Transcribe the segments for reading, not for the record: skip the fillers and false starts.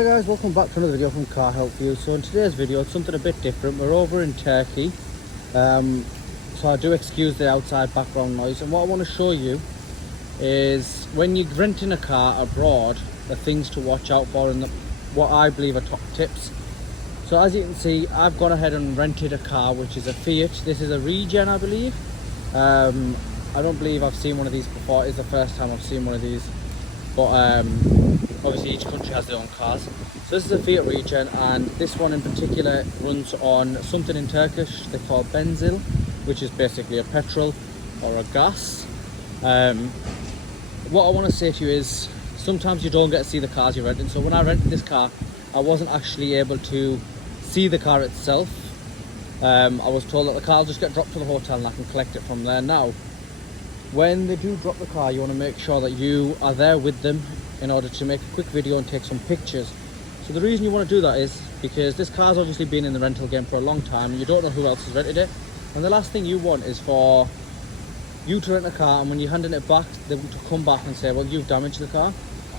Hi guys, welcome back to another video from Car Help View. So in today's video it's something a bit different. We're over in Turkey, so I do excuse the outside background noise, and what I want to show you is when you're renting a car abroad, the things to watch out for and what I believe are top tips. So as you can see, I've gone ahead and rented a car which is a Fiat. This is a regen, I believe. I don't believe I've seen one of these before. It's the first time I've seen one of these, but obviously each country has their own cars. So this is a Fiat Regen, and this one in particular runs on something in Turkish they call benzil, which is basically a petrol or a gas. What I want to say to you is sometimes you don't get to see the cars you're renting. So when I rented this car, I wasn't actually able to see the car itself. I was told that the car will just get dropped to the hotel and I can collect it from there. Now, when they do drop the car, you want to make sure that you are there with them in order to make a quick video and take some pictures. So the reason you want to do that is because this car's obviously been in the rental game for a long time and you don't know who else has rented it. And the last thing you want is for you to rent a car and when you're handing it back, them to come back and say, well, you've damaged the car.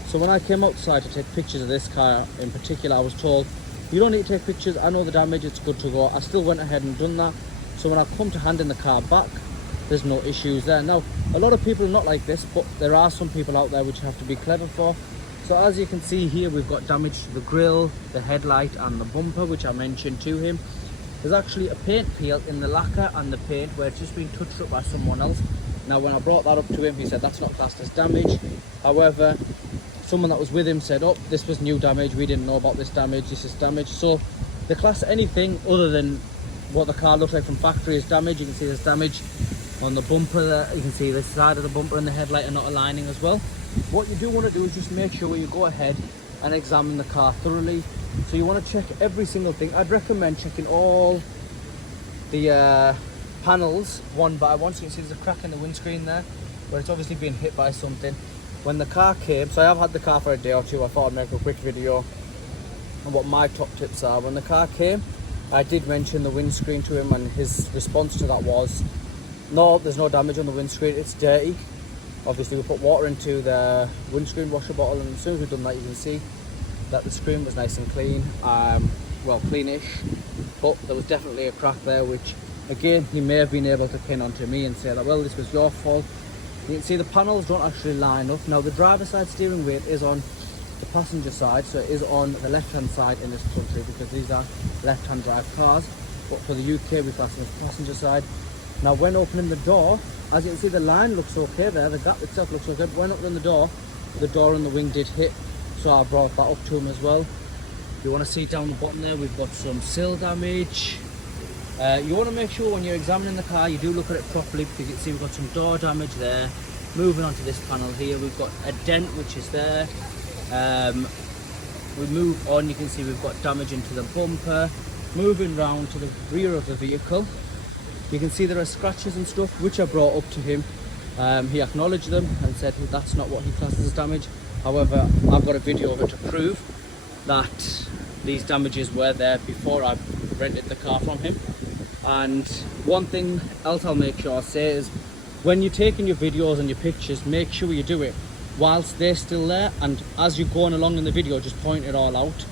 So when I came outside to take pictures of this car in particular, I was told, you don't need to take pictures, I know the damage, it's good to go. I still went ahead and done that. So when I come to handing the car back, there's no issues there. Now, a lot of people are not like this, but there are some people out there which you have to be clever for. So as you can see here, we've got damage to the grille, the headlight and the bumper, which I mentioned to him. There's actually a paint peel in the lacquer and the paint where it's just been touched up by someone else. Now when I brought that up to him, he said that's not classed as damage. However, someone that was with him said, oh, this was new damage, we didn't know about this damage, this is damage. So they class anything other than what the car looks like from factory as damage. You can see there's damage on the bumper there. You can see the side of the bumper and the headlight are not aligning as well. What you do want to do is just make sure you go ahead and examine the car thoroughly. So you want to check every single thing. I'd recommend checking all the panels one by one. So you can see there's a crack in the windscreen there where it's obviously been hit by something. When the car came, so I have had the car for a day or two, I thought I'd make a quick video on what my top tips are. When the car came, I did mention the windscreen to him and his response to that was, no, there's no damage on the windscreen, it's dirty. Obviously we put water into the windscreen washer bottle, and as soon as we've done that, you can see that the screen was nice and clean, well, cleanish, but there was definitely a crack there, which again, he may have been able to pin onto me and say that, well, this was your fault. You can see the panels don't actually line up. Now the driver's side steering wheel is on the passenger side, so it is on the left hand side in this country because these are left hand drive cars, but for the UK we class them as passenger side. Now when opening the door, as you can see, the line looks okay there, the gap itself looks okay, but when opening the door and the wing did hit, so I brought that up to him as well. You want to see down the bottom there, we've got some sill damage. You want to make sure when you're examining the car, you do look at it properly, because you can see we've got some door damage there. Moving on to this panel here, we've got a dent which is there. We move on, you can see we've got damage into the bumper. Moving round to the rear of the vehicle, you can see there are scratches and stuff which I brought up to him. He acknowledged them and said that's not what he classes as damage. However, I've got a video of it to prove that these damages were there before I rented the car from him. And one thing else I'll make sure I say is, when you're taking your videos and your pictures, make sure you do it whilst they're still there, and as you're going along in the video, just point it all out,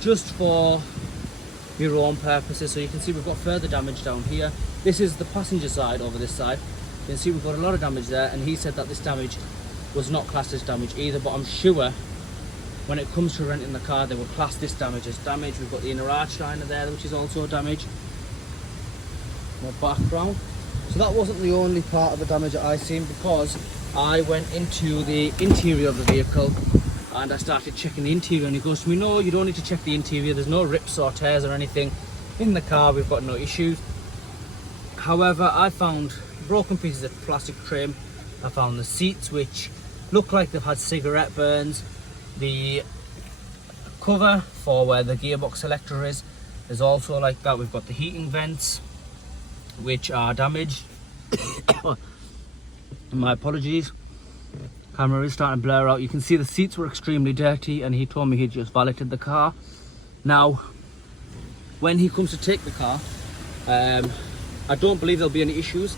just for your own purposes. So you can see we've got further damage down here. This is the passenger side over this side. You can see we've got a lot of damage there, and he said that this damage was not classed as damage either, but I'm sure when it comes to renting the car, they will class this damage as damage. We've got the inner arch liner there, which is also damage. More background. So that wasn't the only part of the damage that I seen, because I went into the interior of the vehicle and I started checking the interior, and he goes to me, no, you don't need to check the interior, there's no rips or tears or anything in the car, we've got no issues. However, I found broken pieces of plastic trim. I found the seats which look like they've had cigarette burns. The cover for where the gearbox selector is also like that. We've got the heating vents which are damaged. My apologies, camera is starting to blur out. You can see the seats were extremely dirty, and he told me he just valeted the car. Now when he comes to take the car, I don't believe there'll be any issues,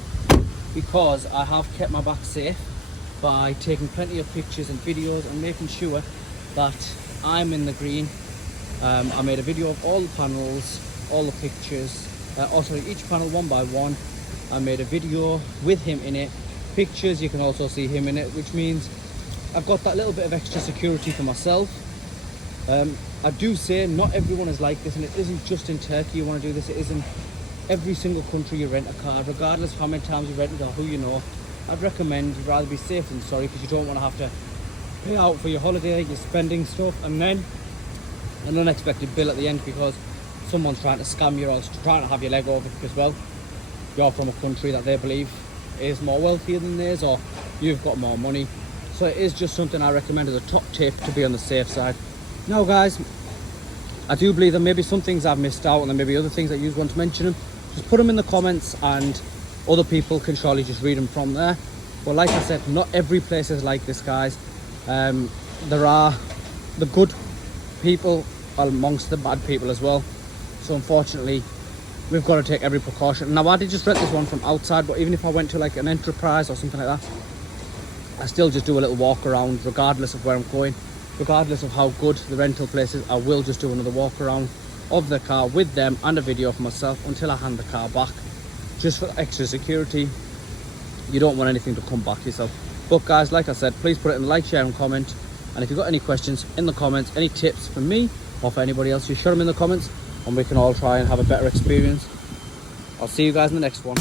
because I have kept my back safe by taking plenty of pictures and videos and making sure that I'm in the green I made a video of all the panels, all the pictures, also each panel one by one. I made a video with him in it, pictures, you can also see him in it, which means I've got that little bit of extra security for myself. I do say not everyone is like this, and it isn't just in Turkey you want to do this, it isn't every single country you rent a car, regardless of how many times you rent it or who you know. I'd recommend you'd rather be safe than sorry, because you don't want to have to pay out for your holiday, your spending stuff, and then an unexpected bill at the end because someone's trying to scam you or trying to have your leg over because, well, you're from a country that they believe is more wealthier than theirs, or you've got more money. So it is just something I recommend as a top tip to be on the safe side. Now guys, I do believe there may be some things I've missed out and there may be other things that you want to mention them. Just put them in the comments and other people can surely just read them from there. But like I said, not every place is like this, guys. There are the good people amongst the bad people as well. So unfortunately, we've got to take every precaution. Now I did just rent this one from outside, but even if I went to like an enterprise or something like that, I still just do a little walk around regardless of where I'm going. Regardless of how good the rental place is, I will just do another walk around of the car with them and a video for myself until I hand the car back, just for extra security. You don't want anything to come back yourself. But guys, like I said, please put it in the like, share and comment. And if you've got any questions in the comments, any tips for me or for anybody else, you share them in the comments and we can all try and have a better experience. I'll see you guys in the next one.